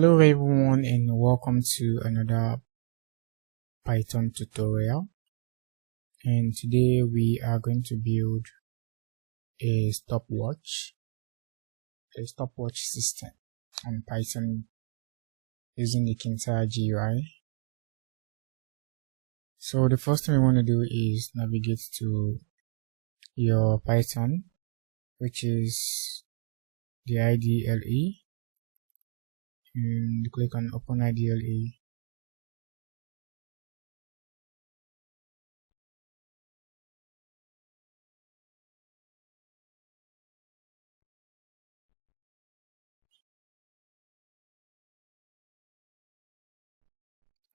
Hello everyone and welcome to another Python tutorial, and today we are going to build a stopwatch system on Python using the Tkinter GUI. So the first thing we want to do is navigate to your Python, which is the IDLE, and click on Open IDLE.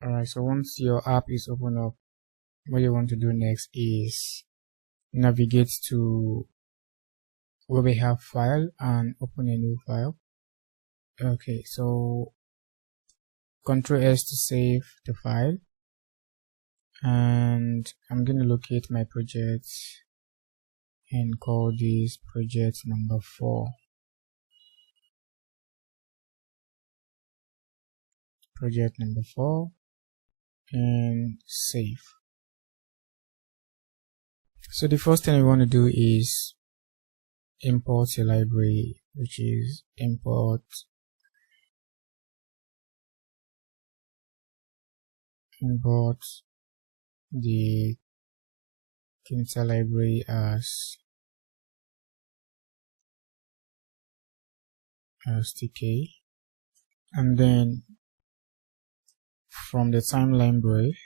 Alright, so once your app is open up, what you want to do next is navigate to where we have file and open a new file. Okay, so Ctrl S to save the file, and I'm going to locate my project and call this project number 4. Project number 4 and save. So the first thing we want to do is import a library, which is import the Tkinter library as tk, and then from the time library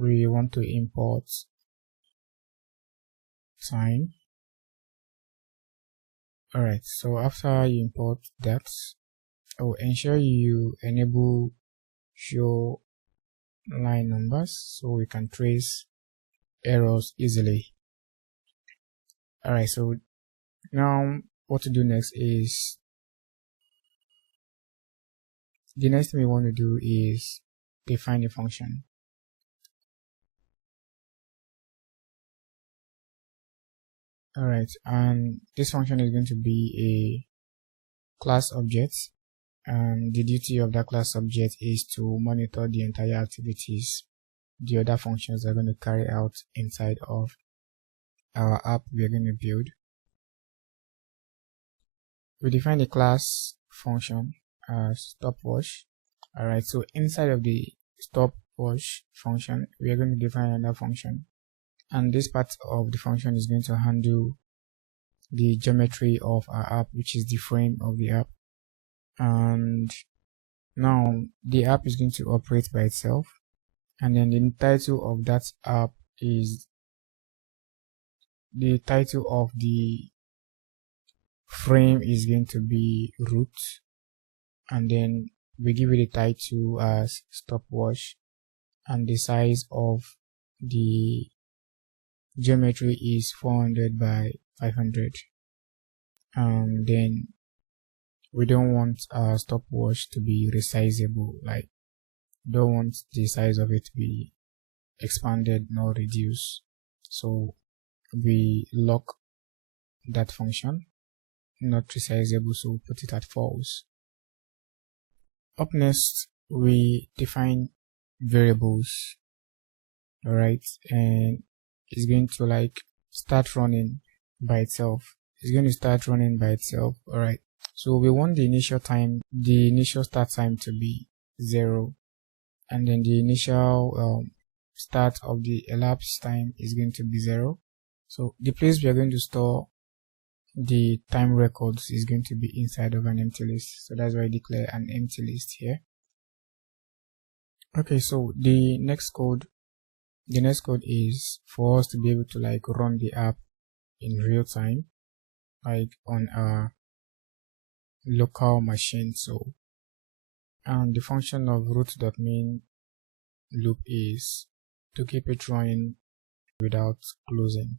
we want to import time. Alright, so after you import that, ensure you enable show line numbers so we can trace errors easily. Alright, so now what to do next is, the next thing we want to do is define a function. Alright, and this function is going to be a class object, and the duty of that class object is to monitor the entire activities the other functions are going to carry out inside of our app we are going to build. We define the class function as stopwatch. Alright, so inside of the stopwatch function we are going to define another function, and this part of the function is going to handle the geometry of our app, which is the frame of the app. And now the app is going to operate by itself, and then the title of that app is the title of the frame is going to be root, and then we give it a title as stopwatch, and the size of the geometry is 400 by 500. And then we don't want our stopwatch to be resizable, like don't want the size of it to be expanded nor reduced, so we lock that function, not resizable, so we put it at false. Up next we define variables. Alright, and it's going to start running by itself. It's going to start running by itself. Alright, so we want the initial start time to be 0, and then the initial start of the elapsed time is going to be 0. So the place we are going to store the time records is going to be inside of an empty list, so that's why I declare an empty list here. Okay, so the next code is for us to be able to run the app in real time, on a local machine. So the function of root.main loop is to keep it running without closing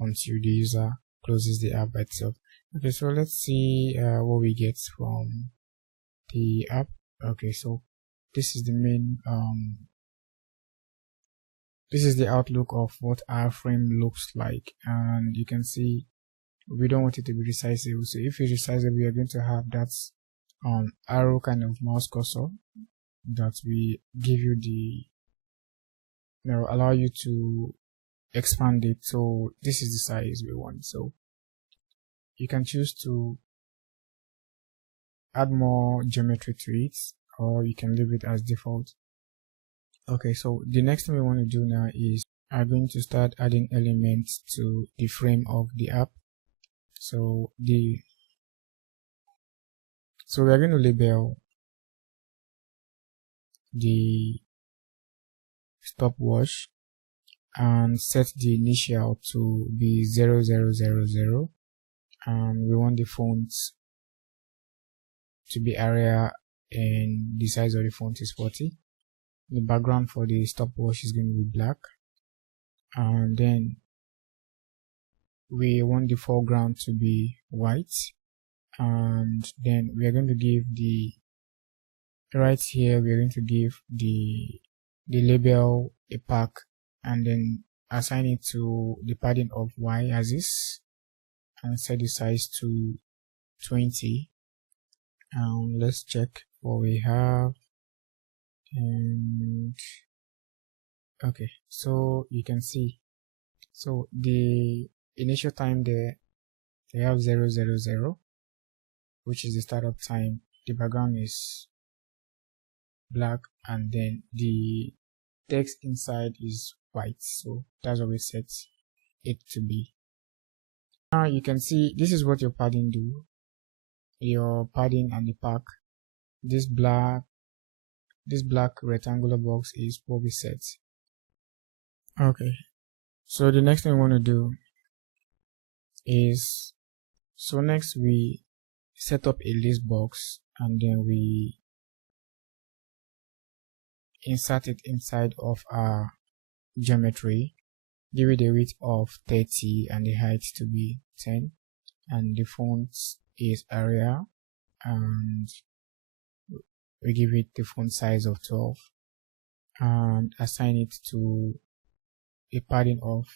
until the user closes the app by itself. Okay, so let's see what we get from the app. Okay, so this is the main this is the outlook of what our frame looks like, and you can see we don't want it to be resizable. So if it's resizable, we are going to have that arrow kind of mouse cursor that we give you the allow you to expand it. So this is the size we want. So you can choose to add more geometry to it, or you can leave it as default. Okay, so the next thing we want to do now is I'm going to start adding elements to the frame of the app. So we are going to label the stopwatch and set the initial to be 0000, and we want the font to be Arial and the size of the font is 40. The background for the stopwatch is going to be black, and then we want the foreground to be white, and then we are going to give the right here we are going to give the label a pack, and then assign it to the padding of y axis and set the size to 20. Let's check what we have. And okay, so you can see, so the initial time there they have 000, which is the startup time. The background is black, and then the text inside is white, so that's what we set it to be. Now you can see this is what your padding do. Your padding and the pack, this black rectangular box is what we set. Okay, so the next thing we want to do is, so next we set up a list box, and then we insert it inside of our geometry, give it a width of 30 and the height to be 10, and the font is Arial, and we give it the font size of 12 and assign it to a padding of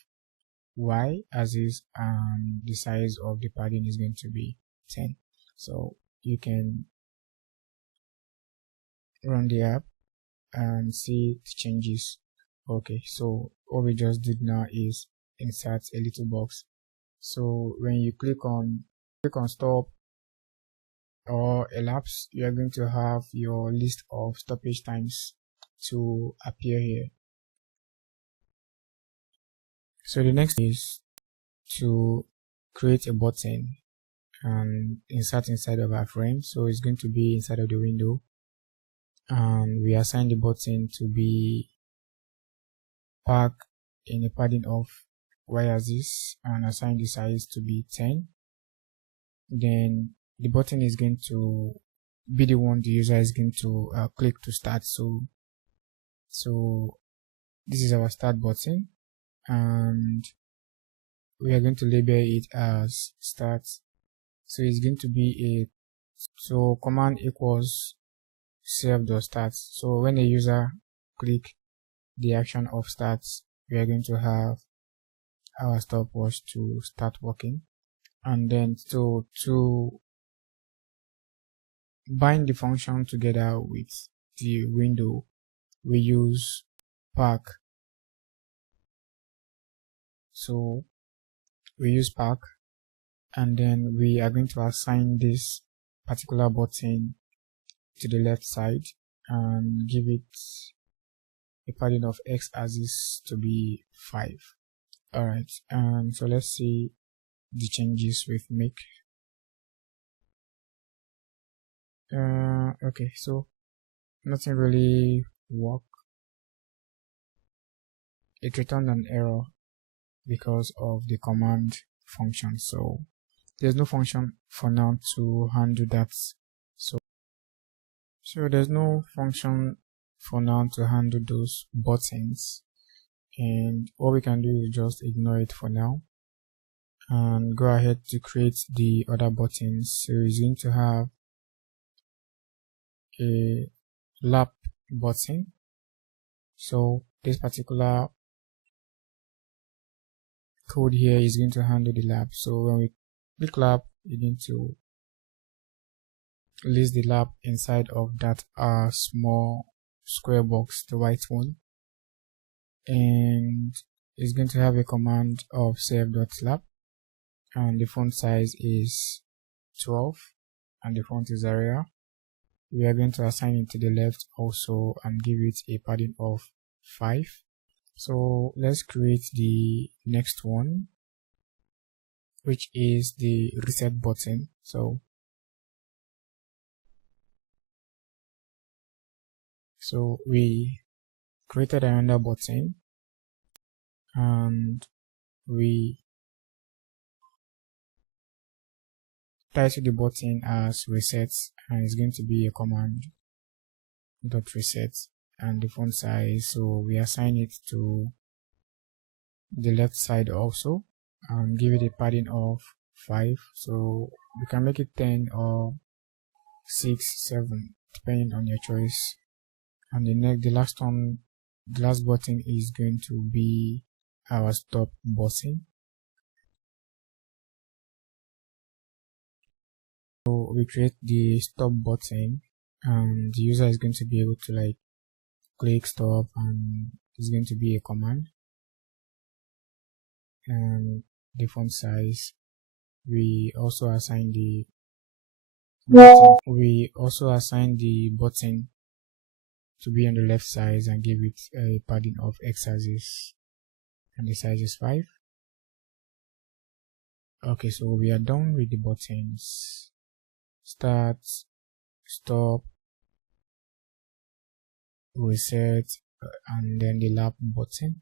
y axis, and the size of the padding is going to be 10. So you can run the app and see the changes. Okay, so what we just did now is insert a little box. So when you click on stop or elapse, you are going to have your list of stoppage times to appear here. So the next is to create a button and insert inside of our frame. So it's going to be inside of the window, and we assign the button to be pack in a padding of y-axis and assign the size to be 10. Then the button is going to be the one the user is going to click to start. So this is our start button, and we are going to label it as start. So it's going to be so command equals self.start. So when the user click the action of start, we are going to have our stopwatch to start working. And then to bind the function together with the window, we use pack. So we use pack, and then we are going to assign this particular button to the left side and give it a padding of x-axis to be 5. Alright, so let's see the changes we make. Okay, so nothing really worked. It returned an error because of the command function, so there's no function for now to handle that. So there's no function for now to handle those buttons, and what we can do is just ignore it for now and go ahead to create the other buttons. So it's going to have a lap button. So this particular code here is going to handle the lab. So when we click lab, you need to list the lab inside of that small square box, the white one, and it's going to have a command of save.lab, and the font size is 12 and the font is Arial. We are going to assign it to the left also and give it a padding of 5. So let's create the next one, which is the reset button. So we created another button and we title the button as reset, and it's going to be a command dot reset, and the font size, so we assign it to the left side also and give it a padding of 5. So you can make it 10 or 6, 7 depending on your choice. And the last button is going to be our stop button. So we create the stop button and the user is going to be able to like click stop, and it's going to be a command. And the font size, we also assign the button to be on the left side and give it a padding of x axis, and the size is 5. Okay, so we are done with the buttons: start, stop, reset, and then the lab button.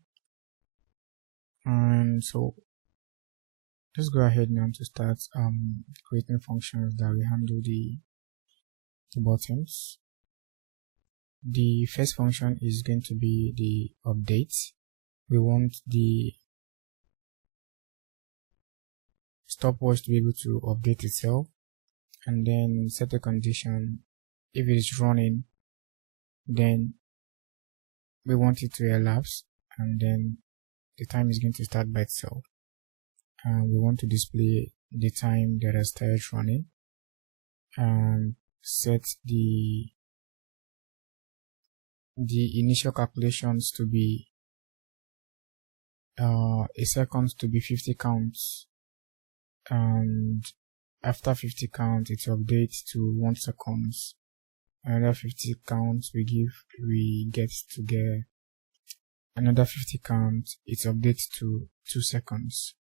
And so let's go ahead now to start creating functions that will handle the buttons. The first function is going to be the update. We want the stopwatch to be able to update itself, and then set a condition. If it is running, then we want it to elapse, and then the time is going to start by itself. And we want to display the time that has started running, and set the initial calculations to be a second to be 50 counts, and after 50 counts it updates to 1 second. Another 50 counts we get to get another 50 counts, it updates to 2 seconds.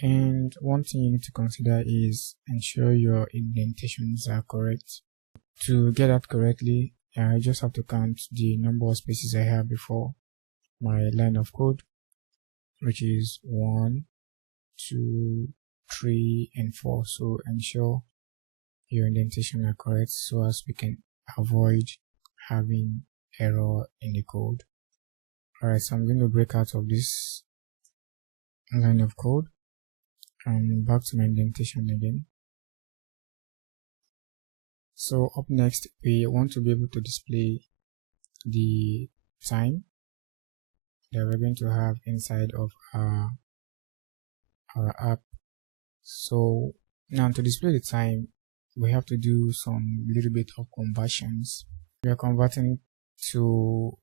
And one thing you need to consider is ensure your indentations are correct. To get that correctly, I just have to count the number of spaces I have before my line of code, which is 1, 2, 3, and 4. So ensure your indentation are correct so as we can avoid having error in the code. Alright, so I'm going to break out of this line of code and back to my indentation again. So up next, we want to be able to display the time that we're going to have inside of our app. So now to display the time, we have to do some little bit of conversions. We are converting to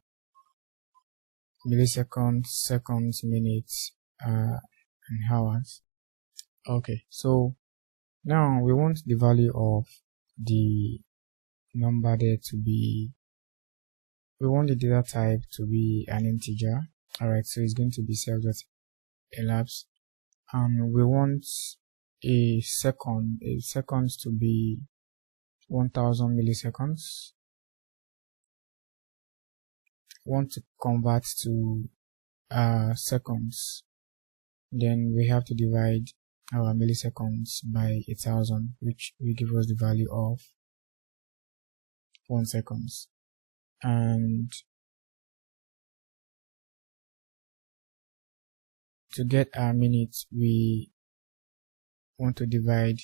milliseconds, seconds, minutes, and hours. Okay, so now we want the value of the number there to be, we want the data type to be an integer. Alright, so it's going to be self.elapse, and we want a seconds to be 1000 milliseconds. Want to convert to seconds, then we have to divide our milliseconds by 1000, which will give us the value of 1 second. And to get our minutes, we want to divide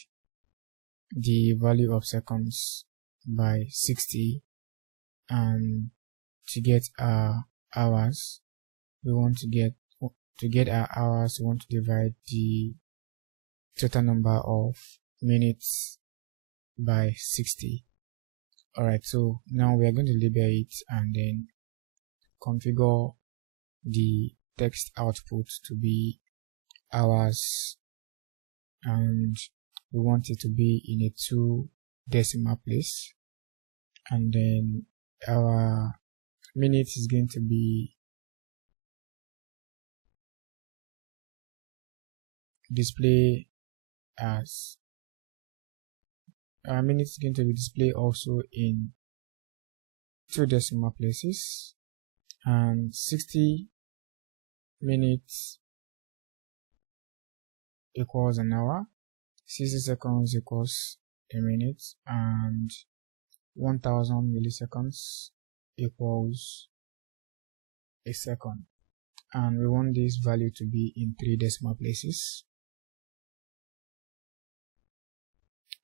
the value of seconds by 60, and to get our hours, we want to to get our hours, we want to divide the total number of minutes by 60. Alright, so now we are going to label it and then configure the text output to be hours, and we want it to be in a 2 decimal place, and then our minutes is going to be display as our minutes is going to be displayed also in 2 decimal places, and 60 minutes equals an hour, 60 seconds equals a minute, and 1000 milliseconds equals a second. And we want this value to be in 3 decimal places.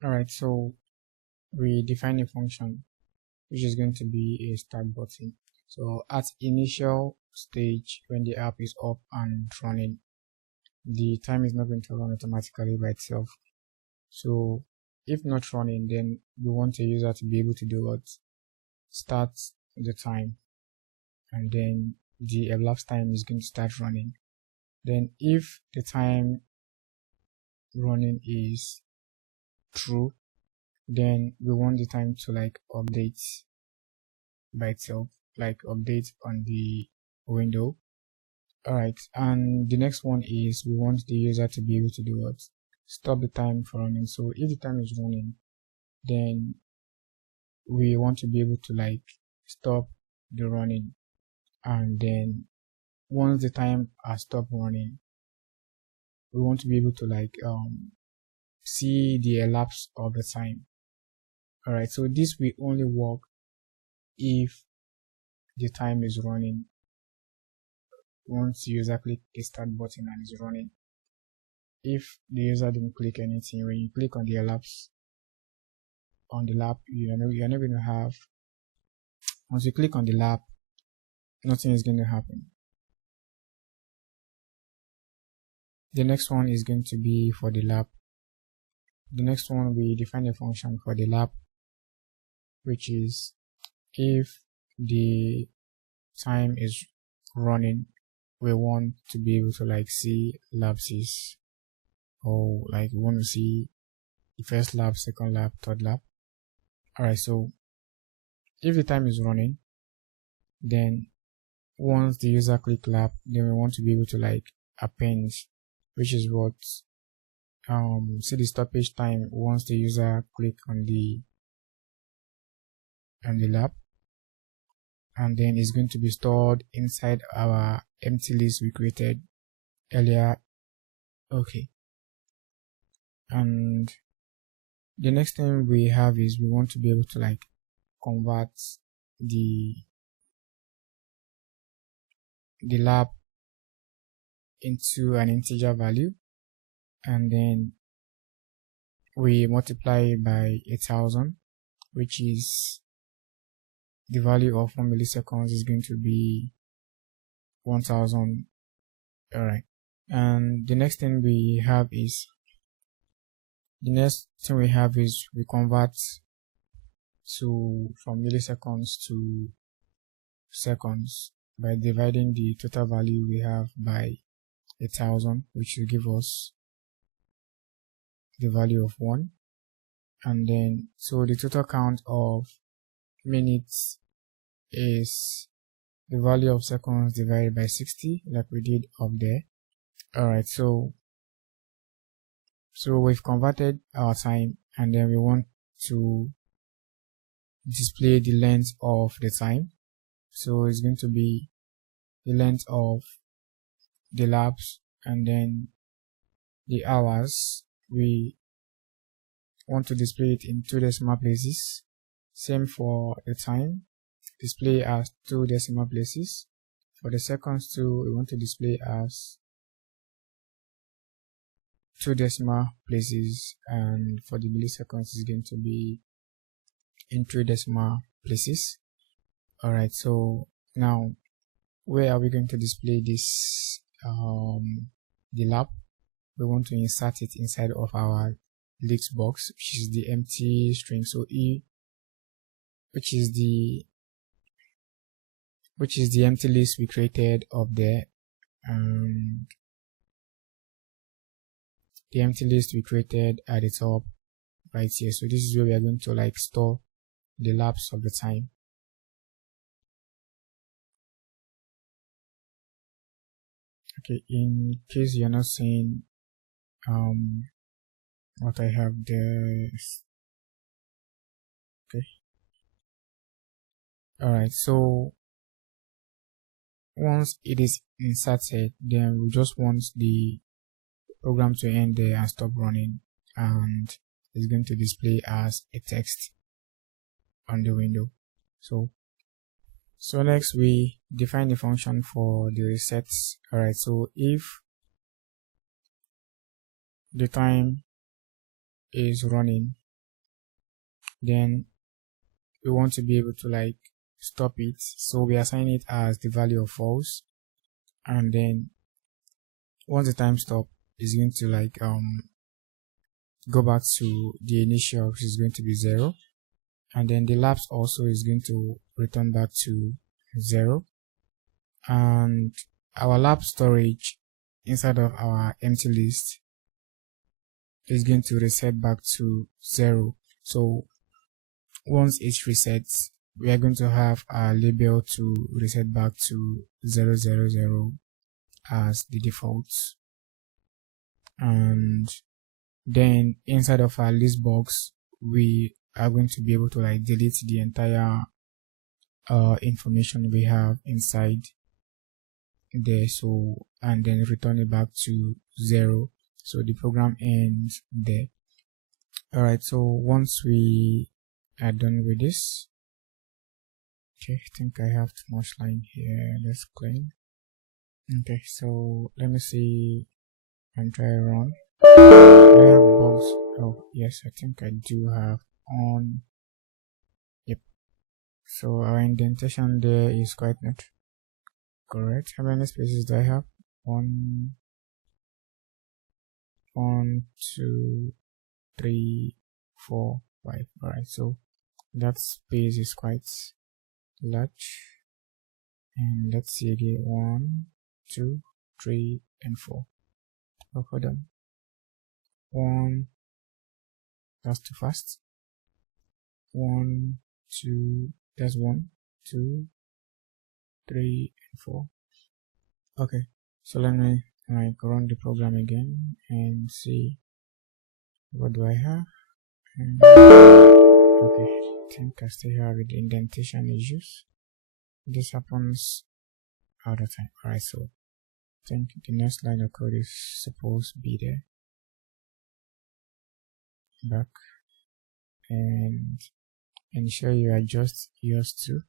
Alright, so we define a function which is going to be a start button. So at initial stage, when the app is up and running, the time is not going to run automatically by itself. So if not running, then we want a user to be able to do what? Start the time, and then the elapsed time is going to start running. Then if the time running is true, then we want the time to like update by itself, like update on the window. Alright, and the next one is we want the user to be able to do what? Stop the time for running. So if the time is running, then we want to be able to like stop the running, and then once the time has stopped running, we want to be able to like see the elapse of the time. Alright, so this will only work if the time is running. Once the user click the start button and is running. If the user didn't click anything, when you click on the elapse on the lap, you're not going to have, once you click on the lap, nothing is going to happen. The next one is going to be for the lap. The next one, we define a function for the lap, which is if the time is running, we want to be able to like see lapses, or like we want to see the first lap, second lap, third lap. Alright, so if the time is running, then once the user click lap, then we want to be able to like append, which is what see the stoppage time once the user click on the lap, and then it's going to be stored inside our empty list we created earlier. Okay, and the next thing we have is we want to be able to like convert the lap into an integer value, and then we multiply by 1000, which is the value of 1 milliseconds is going to be 1000. Alright, and the next thing we have is we convert from milliseconds to seconds by dividing the total value we have by 1000, which will give us the value of 1. And then so the total count of minutes is the value of seconds divided by 60, like we did up there. Alright, so we've converted our time, and then we want to display the length of the time. So it's going to be the length of the laps, and then the hours, we want to display it in 2 decimal places. Same for the time, display as 2 decimal places. For the seconds too, we want to display as 2 decimal places, and for the milliseconds is going to be in 3 decimal places. Alright, so now where are we going to display this the lab, we want to insert it inside of our list box, which is the empty string. So E, which is the empty list we created up there, and the empty list we created at the top right here. So this is where we are going to like store the lapse of the time. Okay, in case you're not seeing what I have there. Okay, all right, so once it is inserted, then we just want the program to end there and stop running, and it's going to display as a text on the window. So next we define the function for the resets. All right, so if the time is running, then we want to be able to like stop it, so we assign it as the value of false, and then once the time stop, is going to like go back to the initial, which is going to be 0, and then the lapse also is going to return back to 0, and our lapse storage inside of our empty list is going to reset back to 0. So once it resets, we are going to have a label to reset back to 000 as the default, and then inside of our list box we are going to be able to like delete the entire information we have inside there, so, and then return it back to 0, so the program ends there. All right, so once we are done with this, okay, I think I have too much line here, let's clean. Okay, so let me see and try run. I have bugs. Oh yes, I think I do have on. Yep, so our indentation there is quite not correct. How many spaces do I have? 1, 2, 3, 4, 5. All right, so that space is quite large, and let's see again. 1, 2, 3, and 4. Oh, hold on. 1, that's too fast. 1, 2, that's 1, 2, 3, and 4. Okay, so let me like run the program again and see what do I have. Okay, I think I still have the indentation issues. This happens all the time. Alright, so I think the next line of code is supposed to be there. Back, and ensure you adjust yours too.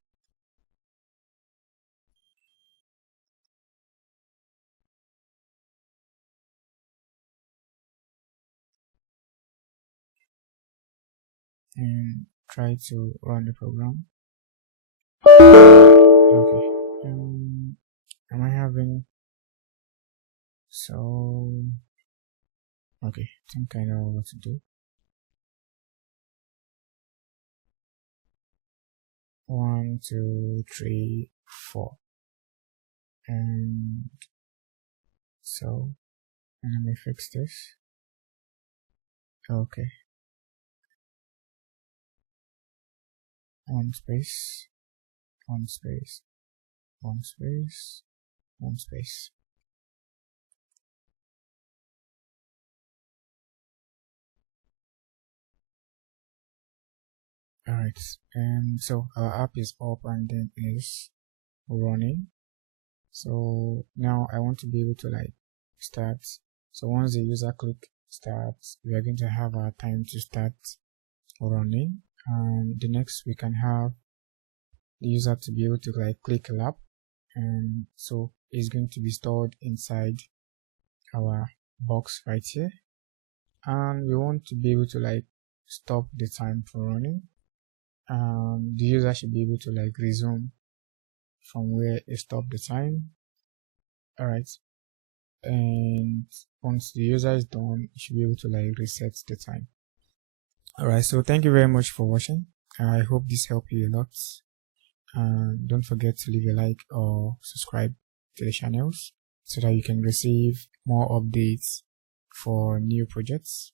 And try to run the program. Okay, am I having, so okay, I think I know what to do. 1, 2, 3, 4, and so let me fix this. Okay, 1 space, 1 space, 1 space, 1 space. Alright, and so our app is up and then is running. So now I want to be able to like start. So once the user click start, we are going to have our time to start running, and the next we can have the user to be able to like click lab, and so it's going to be stored inside our box right here, and we want to be able to like stop the time for running, and the user should be able to like resume from where it stopped the time. All right, and once the user is done, you should be able to like reset the time. All right, so thank you very much for watching. I hope this helped you a lot. And don't forget to leave a like or subscribe to the channels so that you can receive more updates for new projects.